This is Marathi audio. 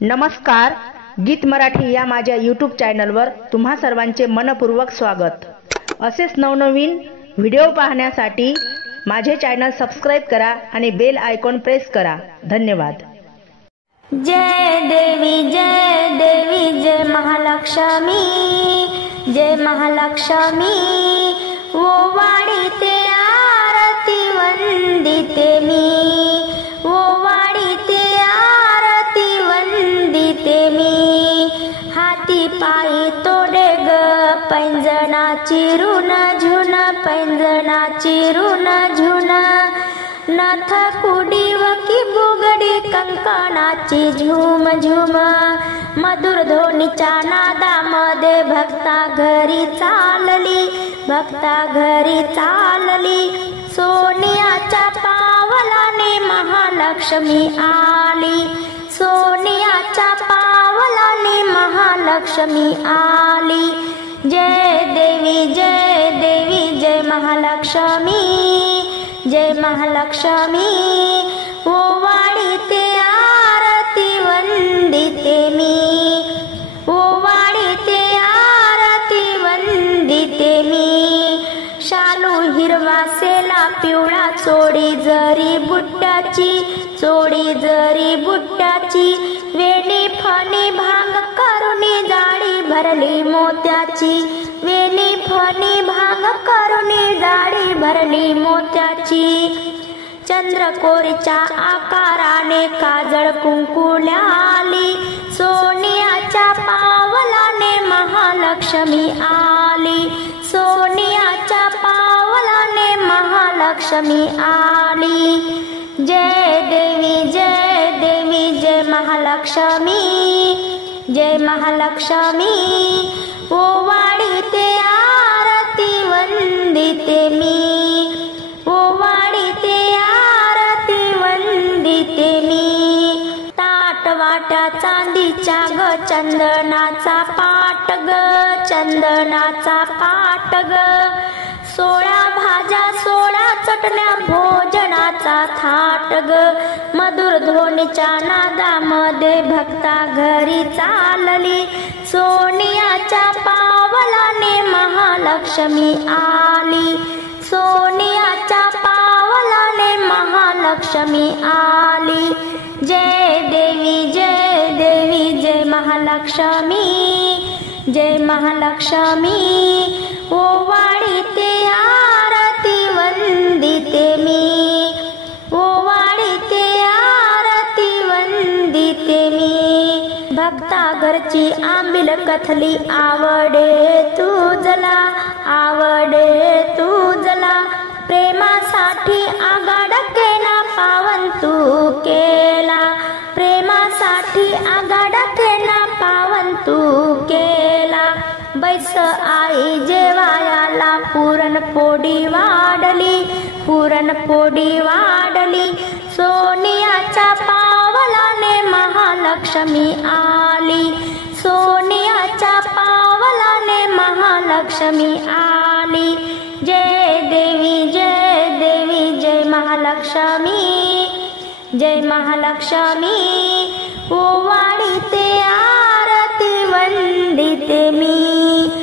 नमस्कार, गीत मराठी या माझ्या यूट्यूब चॅनलवर तुम्हा सर्वांचे मनपूर्वक स्वागत। असेच नवनवीन व्हिडिओ पाहण्यासाठी माझे चॅनल सबस्क्राइब करा आणि बेल आयकॉन प्रेस करा। धन्यवाद। जय देवी जय महालक्ष्मी, जय महालक्ष्मी। वो वाढीते आरती वंदिते मी, वो वाढीते आरती वंदिते मी। हाती पायी तोडे ग पैंजणाची ऋण झुन, पैंजणाची ऋण झुन। नाथ कुडीव की बुगडी कंकणाची झुम झुम। मधुर ध्वनीच्या नादामध्ये भक्ता घरी चालली, भक्ता घरी चालली। सोनियाच्या पावलाने महालक्ष्मी आली, सोनियाच्या पावलाने महालक्ष्मी आली। जय देवी जय महालक्ष्मी, जय महालक्ष्मी। वो वाढीते आरती वंदिते मी, वो वाढीते आरती वंदिते मी। शालू हिरवा सेला पिवळा चोळी जरी बुट्ट्याची, चोळी जरी बुट्ट्याची। वेणी फणी भांग करुणी जाळी भरली मोत्याची, वेणी फणी भांग करुणी जाळी भरली मोत्याची। चंद्रकोरीच्या आकाराने काजळ कुंकुल्याली, सोनियाच्या पावलाने महालक्ष्मी आली, सोनियाच्या पावलाने महालक्ष्मी आली। जय देवी जय महालक्ष्मी, जय महालक्ष्मी। वो वाढीते आरती वंदिते मी, वो वाढीते आरती वंदिते मी। ताट वाट्या चांदीच्या ग चंदनाचा पाट ग, चंदनाचा पाट ग। 16 भाज्या 16 चटण्या भोजनाचा थाट ग। मधुर ध्वनीच्या नादामध्ये भक्ता घरी चालली, सोनियाच्या पावलाने महालक्ष्मी आली, सोनियाच्या पावलाने महालक्ष्मी आली। जय देवी जय महालक्ष्मी, जय महालक्ष्मी। वो वाढीते आरती वंदिते मी, वो वाढीते आरती वंदिते मी। भक्ता घरची आंबील कथली आवडे तुझला, आवडे तुझला। प्रेमासाठी आगाड केला पावन तू केला, प्रेमासाठी आगाड केला पावन तू केला। बैस आई जेवायाला पुरणपोळी वाढली, पुरणपोळी वाढली। सोनियाच्या पावलाने महालक्ष्मी आली, सोनियाच्या पावलाने महालक्ष्मी आली। जय देवी जय महालक्ष्मी, जय महालक्ष्मी। वो वाढीते आरती वंदिते मी।